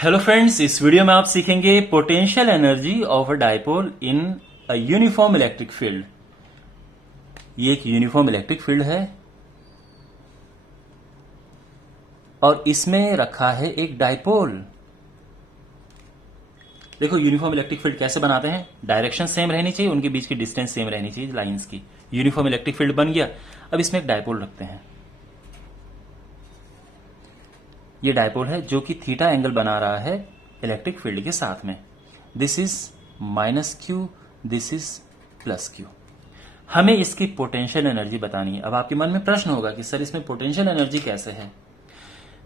Hello friends, इस video में आप सीखेंगे potential energy of a dipole in a uniform electric field. ये एक यूनिफॉर्म इलेक्ट्रिक फील्ड है और इसमें रखा है एक डायपोल। देखो, यूनिफॉर्म इलेक्ट्रिक फील्ड कैसे बनाते हैं। डायरेक्शन सेम रहनी चाहिए, उनके बीच की डिस्टेंस सेम रहनी चाहिए लाइंस की। यूनिफॉर्म इलेक्ट्रिक फील्ड बन गया। अब इसमें एक डायपोल रखते हैं। ये डायपोल है जो कि थीटा एंगल बना रहा है इलेक्ट्रिक फील्ड के साथ में। This is minus Q, this is plus Q. हमें इसकी पोटेंशियल एनर्जी बतानी है। अब आपके मन में प्रश्न होगा कि सर इसमें पोटेंशियल एनर्जी कैसे है।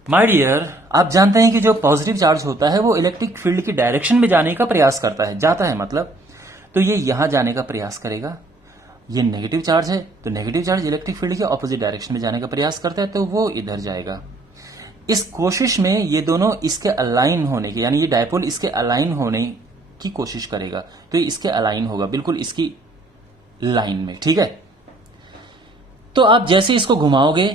माय डियर, आप जानते हैं कि जो पॉजिटिव चार्ज होता है वो इलेक्ट्रिक फील्ड की डायरेक्शन में जाने का प्रयास करता है, जाता है मतलब, तो ये यहां जाने का प्रयास करेगा। ये नेगेटिव चार्ज है तो नेगेटिव चार्ज इलेक्ट्रिक फील्ड के ऑपोजिट डायरेक्शन में जाने का प्रयास करता है, तो वो इधर जाएगा। इस कोशिश में ये दोनों इसके अलाइन होने के, यानी ये डायपोल इसके अलाइन होने की कोशिश करेगा, तो ये इसके अलाइन होगा बिल्कुल इसकी लाइन में। ठीक है, तो आप जैसे इसको घुमाओगे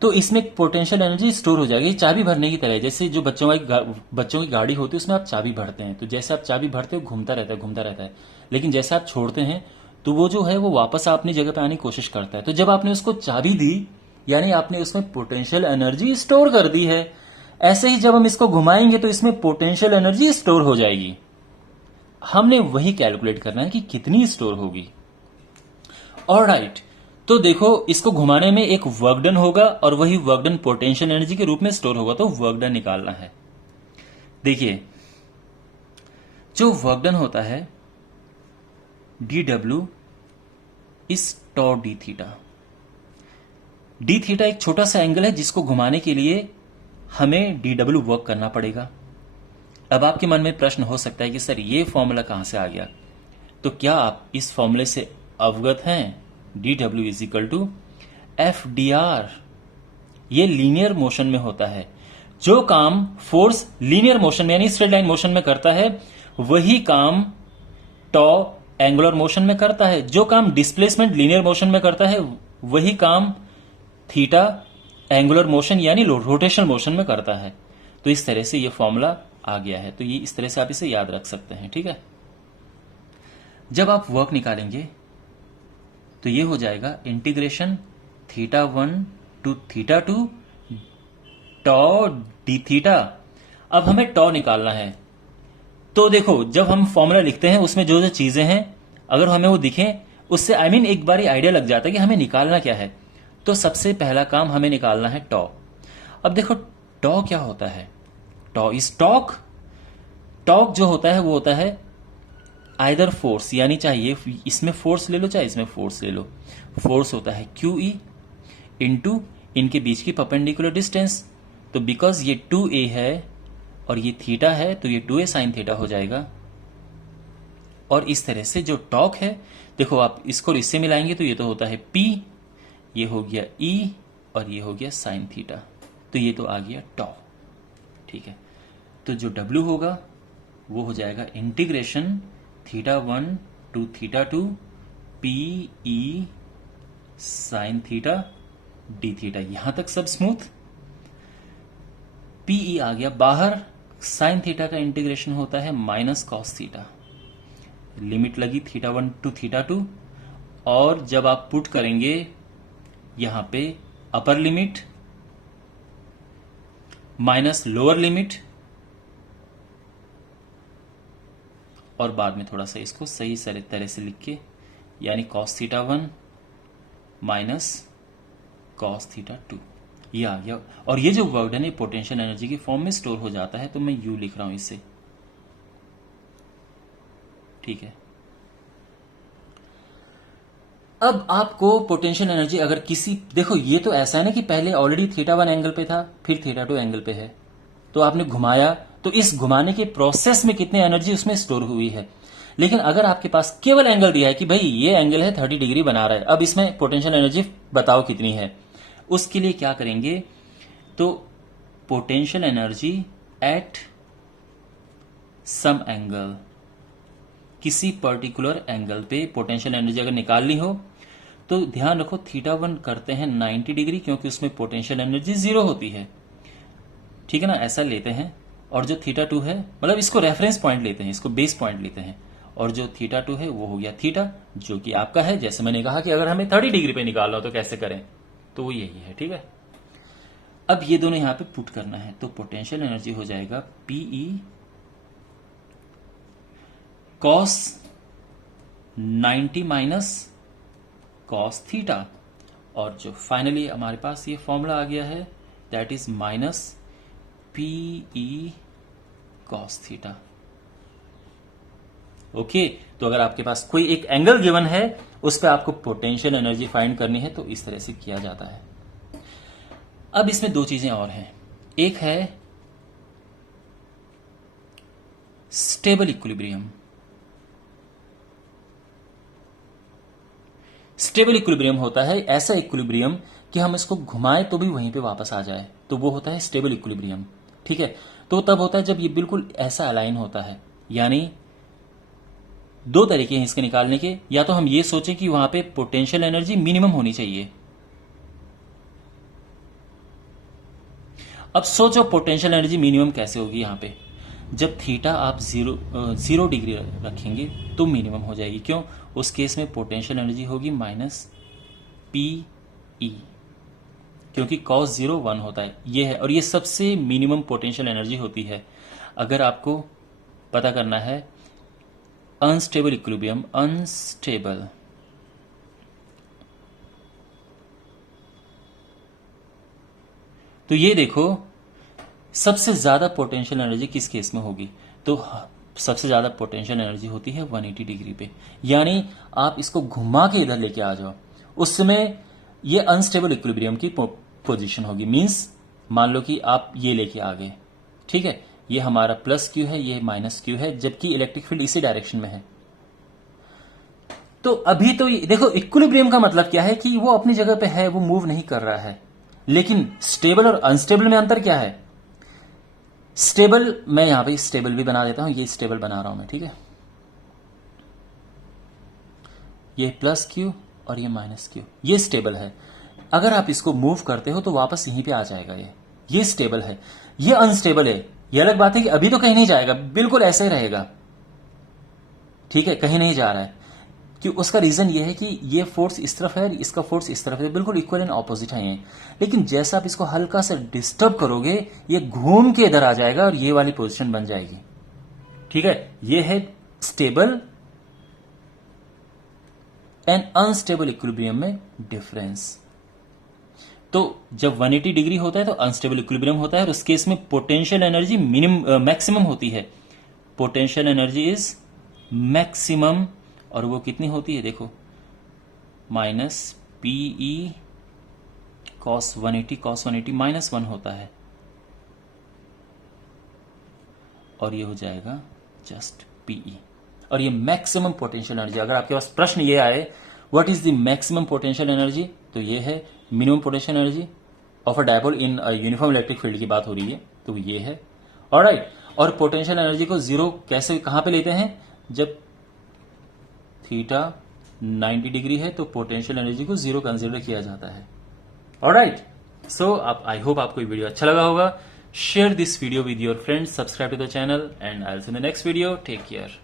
तो इसमें पोटेंशियल एनर्जी स्टोर हो जाएगी। चाबी भरने की तरह, जैसे जो बच्चों की गाड़ी होती है उसमें आप चाबी भरते हैं, तो जैसे आप चाबी भरते हो घूमता रहता है, लेकिन जैसे आप छोड़ते हैं तो वो जो है वो वापस अपनी जगह पे आने की कोशिश करता है। तो जब आपने उसको चाबी दी, यानी आपने उसमें पोटेंशियल एनर्जी स्टोर कर दी है। ऐसे ही जब हम इसको घुमाएंगे तो इसमें पोटेंशियल एनर्जी स्टोर हो जाएगी। हमने वही कैलकुलेट करना है कि कितनी स्टोर होगी। ऑलराइट, तो देखो, इसको घुमाने में एक वर्क डन होगा और वही वर्क डन पोटेंशियल एनर्जी के रूप में स्टोर होगा, तो वर्क डन निकालना है। देखिए, जो वर्क डन होता है dw is tau D theta. D theta एक छोटा सा एंगल है जिसको घुमाने के लिए हमें dw वर्क करना पड़ेगा। अब आपके मन में प्रश्न हो सकता है कि सर ये फॉर्मूला कहां से आ गया। तो क्या आप इस फॉर्मूले से अवगत हैं। dw is equal to F D R. ये लीनियर मोशन में होता है। जो काम फोर्स लीनियर मोशन में यानी स्ट्रेट लाइन मोशन में करता है, वही काम टॉ एंगुलर मोशन में करता है। जो काम डिस्प्लेसमेंट लीनियर मोशन में करता है, वही काम थीटा एंगुलर मोशन यानी रोटेशनल मोशन में करता है। तो इस तरह से ये फॉर्मूला आ गया है, तो ये इस तरह से आप इसे याद रख सकते हैं। ठीक है, जब आप वर्क निकालेंगे तो ये हो जाएगा integration θ1 to θ2 tau D theta. अब हमें टॉ निकालना है। तो देखो, जब हम फॉर्मूला लिखते हैं उसमें जो जो चीजें हैं अगर हमें वो दिखें, उससे एक बार आइडिया लग जाता है कि हमें निकालना क्या है। तो सबसे पहला काम हमें निकालना है टॉ। अब देखो, टॉ क्या होता है। टॉ इज टॉक। टॉक जो होता है वो होता है आइदर फोर्स, यानी चाहिए इसमें फोर्स ले लो चाहे इसमें फोर्स ले लो। फोर्स होता है QE इंटू इनके बीच की परपेंडिकुलर डिस्टेंस। तो बिकॉज ये 2a है और ये थीटा है, तो ये 2a साइन थीटा हो जाएगा। और इस तरह से जो टॉक है, देखो आप इसको इससे मिलाएंगे तो ये तो होता है P, ये हो गया E और ये हो गया साइन थीटा, तो ये तो आ गया टॉ। ठीक है, तो जो W होगा वो हो जाएगा integration θ1 to θ2 PE sine theta D theta. यहां तक सब स्मूथ। PE आ गया बाहर। साइन थीटा का इंटीग्रेशन होता है माइनस कॉस थीटा। लिमिट लगी θ1 टू θ2, और जब आप पुट करेंगे यहां पे upper limit minus lower limit, और बाद में थोड़ा सा इसको सही तरह से लिख के, यानी cos θ1 माइनस cos θ2, ये आ गया। और ये जो वर्क डन है पोटेंशियल एनर्जी की फॉर्म में स्टोर हो जाता है, तो मैं U लिख रहा हूं इसे। ठीक है, अब आपको पोटेंशियल एनर्जी अगर किसी, देखो ये तो ऐसा है ना कि पहले ऑलरेडी θ1 एंगल पे था, फिर θ2 एंगल पे है, तो आपने घुमाया, तो इस घुमाने के प्रोसेस में कितनी एनर्जी उसमें स्टोर हुई है। लेकिन अगर आपके पास केवल एंगल दिया है कि भाई ये एंगल है 30 डिग्री बना रहा है, अब इसमें पोटेंशियल एनर्जी बताओ कितनी है, उसके लिए क्या करेंगे, तो potential energy at some angle, किसी पर्टिकुलर एंगल पे पोटेंशियल एनर्जी अगर निकालनी हो तो ध्यान रखो θ1 करते हैं 90 डिग्री, क्योंकि उसमें पोटेंशियल एनर्जी 0 होती है। ठीक है ना, ऐसा लेते हैं और जो थीटा 2 है, मतलब इसको रेफरेंस पॉइंट लेते हैं, इसको बेस पॉइंट लेते हैं, और जो थीटा 2 है वो हो गया थीटा, जो कि आपका है, जैसे मैंने कहा कि अगर हमें 30 डिग्री पे निकालना हो तो कैसे करें, तो वो यही है। ठीक है, अब ये दोनों यहां पे पुट करना है, तो पोटेंशियल एनर्जी हो जाएगा PE cos 90 minus cos theta, और जो फाइनली हमारे पास ये फॉर्मूला आ गया है that is minus PE cos theta. Okay, तो अगर आपके पास कोई एक एंगल गिवन है, उस पर आपको पोटेंशियल एनर्जी फाइंड करनी है, तो इस तरह से किया जाता है। अब इसमें दो चीजें और हैं, एक है स्टेबल इक्विलिब्रियम। स्टेबल इक्विलिब्रियम होता है ऐसा इक्विलिब्रियम कि हम इसको घुमाएं तो भी वहीं पे वापस आ जाए, तो वो होता है स्टेबल इक्विलिब्रियम। ठीक है, तो तब होता है जब ये बिल्कुल ऐसा अलाइन होता है, यानी दो तरीके हैं इसके निकालने के, या तो हम ये सोचें कि वहां पे पोटेंशियल एनर्जी मिनिमम होनी चाहिए। अब सोचो पोटेंशियल एनर्जी मिनिमम कैसे होगी, यहां पे जब थीटा आप 0 डिग्री रखेंगे तो मिनिमम हो जाएगी। क्यों? उस केस में पोटेंशियल एनर्जी होगी माइनस पी ई, क्योंकि कॉस 0 1 होता है, ये है, और ये सबसे मिनिमम पोटेंशियल एनर्जी होती है। अगर आपको पता करना है अनस्टेबल इक्विलिब्रियम, अनस्टेबल, तो ये देखो सबसे ज्यादा पोटेंशियल एनर्जी किस केस में होगी, तो सबसे ज्यादा पोटेंशियल एनर्जी होती है 180 डिग्री पे, यानी आप इसको घुमा के इधर लेके आ जाओ, उस समय ये अनस्टेबल इक्विलिब्रियम की पोजीशन होगी। मींस मान लो कि आप ये लेके आ गए, ठीक है, ये हमारा प्लस क्यू है, ये माइनस क्यू है, जबकि इलेक्ट्रिक फील्ड इसी डायरेक्शन में है। तो अभी तो देखो इक्विलिब्रियम का मतलब क्या है कि वो अपनी जगह पे है, वो मूव नहीं कर रहा है। लेकिन स्टेबल और अनस्टेबल में अंतर क्या है? स्टेबल, मैं यहां पे स्टेबल भी बना देता हूं, ये स्टेबल बना रहा हूं मैं, ठीक है, ये प्लस क्यू और ये माइनस क्यू, ये स्टेबल है। अगर आप इसको मूव करते हो तो वापस यहीं पे आ जाएगा, ये स्टेबल है। ये अनस्टेबल है, ये अलग बात है कि अभी तो कहीं नहीं जाएगा, बिल्कुल ऐसे ही रहेगा, ठीक है, कहीं नहीं जा रहा है। कि उसका रीजन ये है कि ये फोर्स इस तरफ है, इसका फोर्स इस तरफ है, बिल्कुल इक्वल एंड ऑपोजिट है ये। लेकिन जैसा आप इसको हल्का सा डिस्टर्ब करोगे, ये घूम के इधर आ जाएगा और ये वाली पोजीशन बन जाएगी, ठीक है। ये है स्टेबल एंड अनस्टेबल इक्विलिब्रियम में डिफरेंस। तो जब 180 डिग्री होता है तो अनस्टेबल इक्विलिब्रियम होता है, और उस केस में पोटेंशियल एनर्जी मैक्सिमम होती है। पोटेंशियल एनर्जी इज मैक्सिमम, और वो कितनी होती है देखो, माइनस पीई कॉस 180 माइनस 1 होता है, और ये हो जाएगा जस्ट पीई। और ये मैक्सिमम पोटेंशियल एनर्जी, अगर आपके पास प्रश्न ये आए what is the maximum potential energy, तो ये है minimum potential energy of a dipole in uniform electric field की बात हो रही है, तो ये है। ऑलराइट, और पोटेंशियल एनर्जी को जीरो कैसे, कहां पे लेते हैं? जब थीटा 90 डिग्री है तो पोटेंशियल एनर्जी को जीरो कंसीडर किया जाता है। ऑलराइट, सो आप, आई होप आपको ये वीडियो अच्छा लगा होगा। Share this video with your friends, subscribe to the channel, and I will see in the next video. Take care.